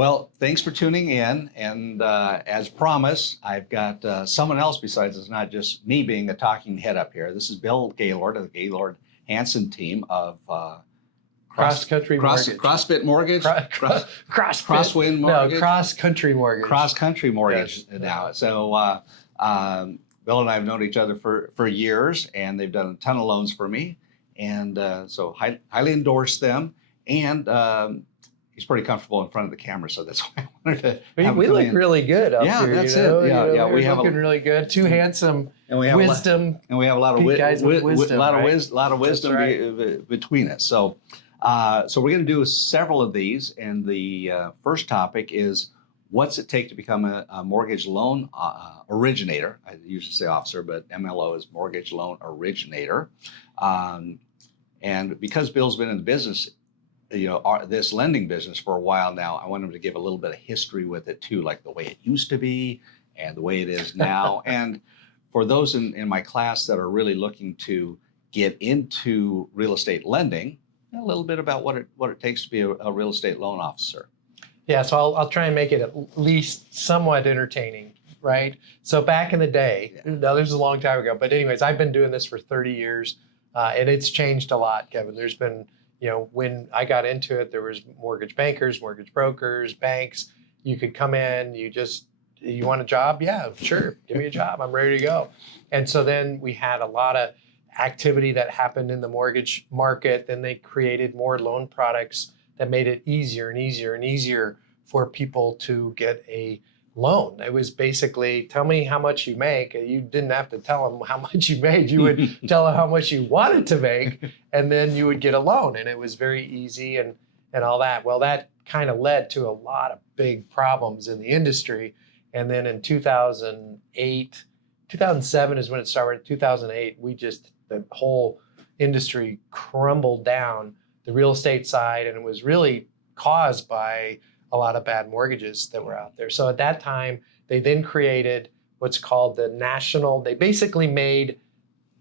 Well, thanks for tuning in. And as promised, I've got someone else besides it's not just me being a talking head up here. This is Bill Gaylord of the Gaylord Hanson team of Cross Country Mortgage. CrossFit Mortgage. Crosswind Mortgage. No, Cross Country Mortgage. Cross Country Mortgage Yes. now. So Bill and I have known each other for years, and they've done a ton of loans for me. And so highly endorse them. And he's pretty comfortable in front of the camera, so that's why I wanted to. We look really good up Yeah, here. that's you know? it. Yeah, yeah. We're looking really good. Two handsome and we have wisdom. we have a lot of guys with wisdom, lot right? of wisdom between us. So, so we're going to do several of these, and the first topic is what's it take to become a mortgage loan originator. I usually say officer, but MLO is mortgage loan originator. And because Bill's been in the business, this lending business for a while now, I want him to give a little bit of history with it too, like the way it used to be and the way it is now. And for those in my class that are really looking to get into real estate lending, a little bit about what it takes to be a real estate loan officer. Yeah, so I'll try and make it at least somewhat entertaining, right? So back in the day, now this is a long time ago, but anyways, I've been doing this for 30 years, and it's changed a lot, Kevin. There's been, when I got into it, there was mortgage bankers, mortgage brokers, banks. You could come in, you want a job? Yeah, sure, give me a job, I'm ready to go. And so then we had a lot of activity that happened in the mortgage market. Then they created more loan products that made it easier and easier and easier for people to get a loan. It was basically, tell me how much you make. You didn't have to tell them how much you made. You would tell them how much you wanted to make, and then you would get a loan. And it was very easy and all that. Well, that kind of led to a lot of big problems in the industry. And then in 2008, 2007 is when it started. 2008, the whole industry crumbled down, the real estate side, and it was really caused by a lot of bad mortgages that were out there. So at that time, they then created what's called they basically made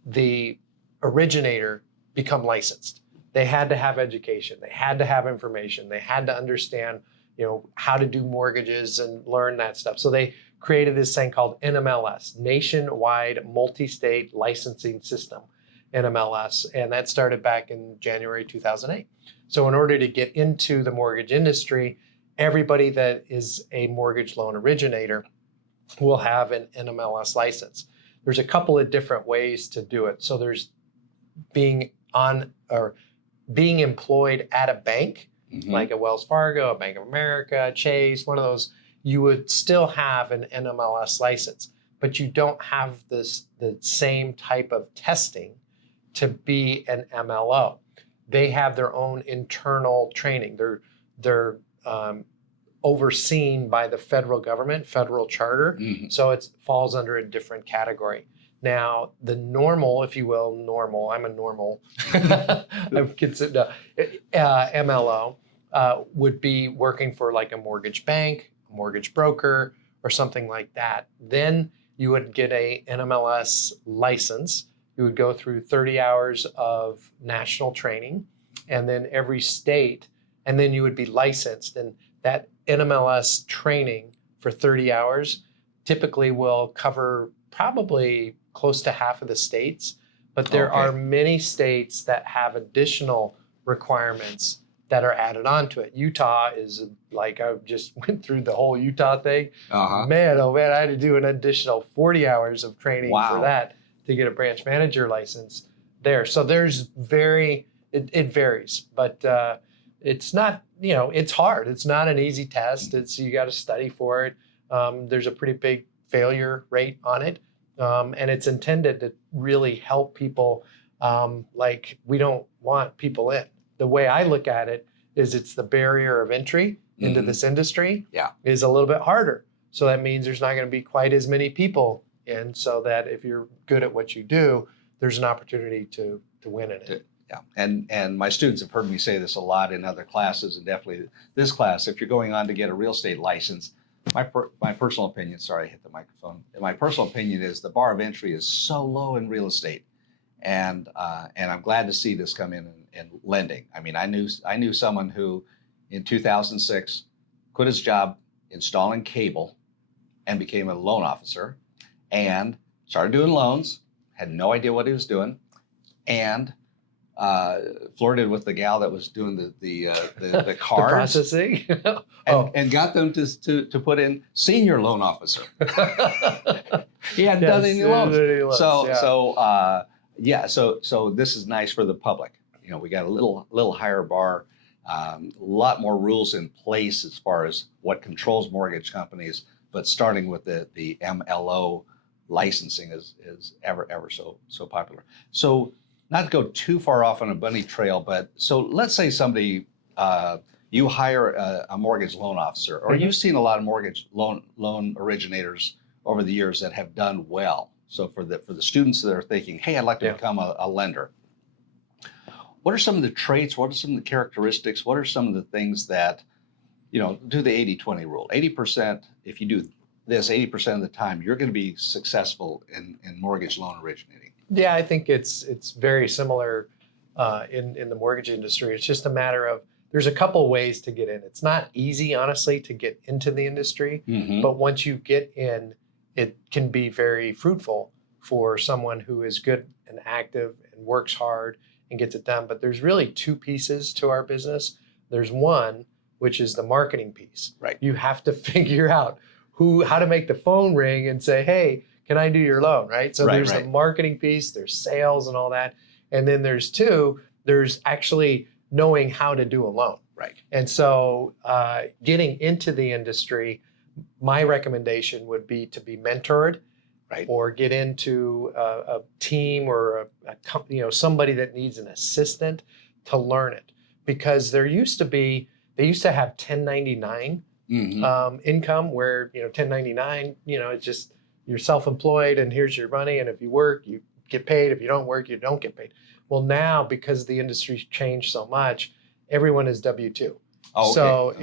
the originator become licensed. They had to have education. They had to have information. They had to understand, how to do mortgages and learn that stuff. So they created this thing called NMLS, Nationwide Multi-State Licensing System, NMLS, and that started back in January 2008. So in order to get into the mortgage industry, everybody that is a mortgage loan originator will have an NMLS license. There's a couple of different ways to do it. So there's being employed at a bank, like a Wells Fargo, a Bank of America, Chase, one of those. You would still have an NMLS license, but you don't have the same type of testing to be an MLO. They have their own internal training. They're overseen by the federal government, federal charter. So it falls under a different category. Now, the normal, if you will, I'm a normal, I'm considered MLO, would be working for like a mortgage bank, a mortgage broker, or something like that. Then you would get a NMLS license. You would go through 30 hours of national training, and then every state, and then you would be licensed. And that NMLS training for 30 hours typically will cover probably close to half of the states, but there are many states that have additional requirements that are added onto it. Utah is like, I just went through the whole Utah thing. Man, oh man, I had to do an additional 40 hours of training for that to get a branch manager license there. So there's it varies, but it's not, it's hard. It's not an easy test. You got to study for it. There's a pretty big failure rate on it. And it's intended to really help people. We don't want people in. The way I look at it is it's the barrier of entry into this industry is a little bit harder. So that means there's not going to be quite as many people in, so that if you're good at what you do, there's an opportunity to win in it. Yeah, and my students have heard me say this a lot in other classes, and definitely this class. If you're going on to get a real estate license, my personal opinion, sorry, I hit the microphone. My personal opinion is the bar of entry is so low in real estate, and I'm glad to see this come in lending. I mean, I knew someone who, in 2006, quit his job installing cable and became a loan officer and started doing loans, had no idea what he was doing, and flirted with the gal that was doing the cards. The processing. And got them to put in senior loan officer. He hadn't done any loans. So this is nice for the public. You know, we got a little higher bar, a lot more rules in place as far as what controls mortgage companies, but starting with the MLO licensing is ever so popular. So not to go too far off on a bunny trail, but so let's say somebody, you hire a mortgage loan officer, or you've seen a lot of mortgage loan originators over the years that have done well. So for the students that are thinking, hey, I'd like to become a lender, what are some of the traits? What are some of the characteristics? What are some of the things that, you know, do the 80-20 rule? 80%, if you do this 80% of the time, you're going to be successful in mortgage loan originating. Yeah, I think it's very similar in the mortgage industry. It's just a matter of, there's a couple ways to get in. It's not easy, honestly, to get into the industry, but once you get in, it can be very fruitful for someone who is good and active and works hard and gets it done. But there's really two pieces to our business. There's one, which is the marketing piece. Right. You have to figure out how to make the phone ring and say, hey, can I do your loan, right? So there's the marketing piece, there's sales and all that. And then there's actually knowing how to do a loan. Right. And so getting into the industry, my recommendation would be to be mentored, right, or get into a team or a company, you know, somebody that needs an assistant to learn it. Because they used to have 1099 income where, you know, 1099, you know, it's just you're self-employed and here's your money. And if you work, you get paid. If you don't work, you don't get paid. Well, now, because the industry's changed so much, everyone is W-2. Oh, okay. So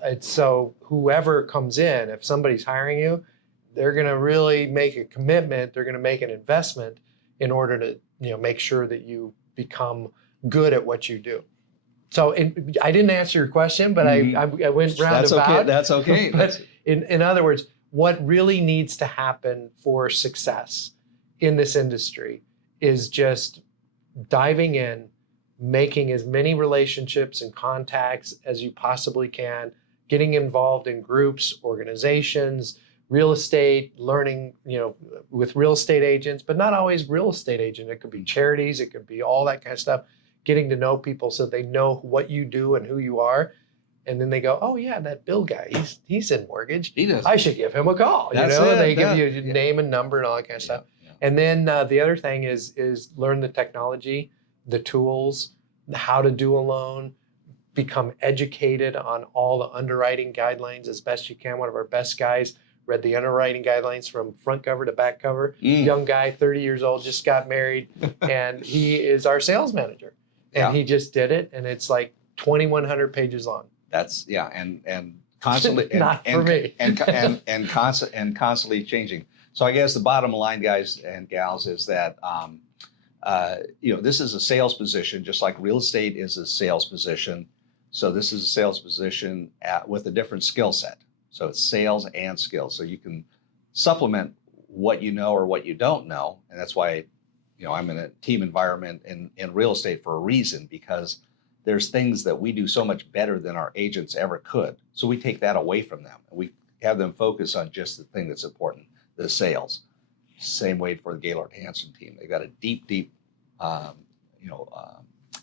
it's so whoever comes in, if somebody's hiring you, they're going to really make a commitment. They're going to make an investment in order to, you know, make sure that you become good at what you do. So I didn't answer your question, but I went roundabout. That's okay. But in other words, what really needs to happen for success in this industry is just diving in, making as many relationships and contacts as you possibly can, getting involved in groups, organizations, real estate, learning, you know, with real estate agents, but not always real estate agent. It could be charities, it could be all that kind of stuff, getting to know people so they know what you do and who you are. And then they go, oh yeah, that Bill guy, he's in mortgage. He does. I should give him a call. That's you know, it. they give you your name and number and all that kind of stuff. Yeah. And then the other thing is learn the technology, the tools, how to do a loan, become educated on all the underwriting guidelines as best you can. One of our best guys read the underwriting guidelines from front cover to back cover. Young guy, 30 years old, just got married, and he is our sales manager. And he just did it, and it's like 2,100 pages long. That's and constantly Not for me. and constantly changing. So I guess the bottom line, guys and gals, is that you know, this is a sales position, just like real estate is a sales position. So this is a sales position with a different skill set. So it's sales and skills. So you can supplement what you know or what you don't know, and that's why, you know, I'm in a team environment in real estate for a reason, because there's things that we do so much better than our agents ever could. So we take that away from them, and we have them focus on just the thing that's important, the sales. Same way for the Gaylord Hanson team. They've got a deep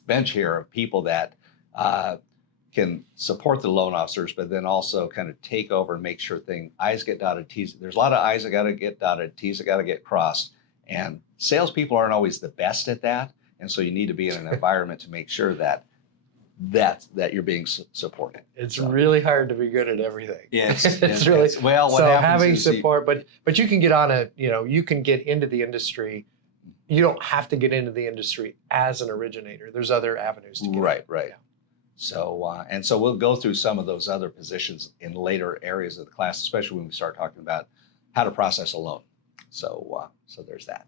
bench here of people that can support the loan officers, but then also kind of take over and make sure I's get dotted, T's. There's a lot of I's that got to get dotted, T's that got to get crossed. And salespeople aren't always the best at that. And so you need to be in an environment to make sure that you're being supported. It's really hard to be good at everything. Yes, it's really well. What so happens having is support, but you can get on you can get into the industry. You don't have to get into the industry as an originator. There's other avenues to get. Right. Yeah. So so we'll go through some of those other positions in later areas of the class, especially when we start talking about how to process a loan. So there's that.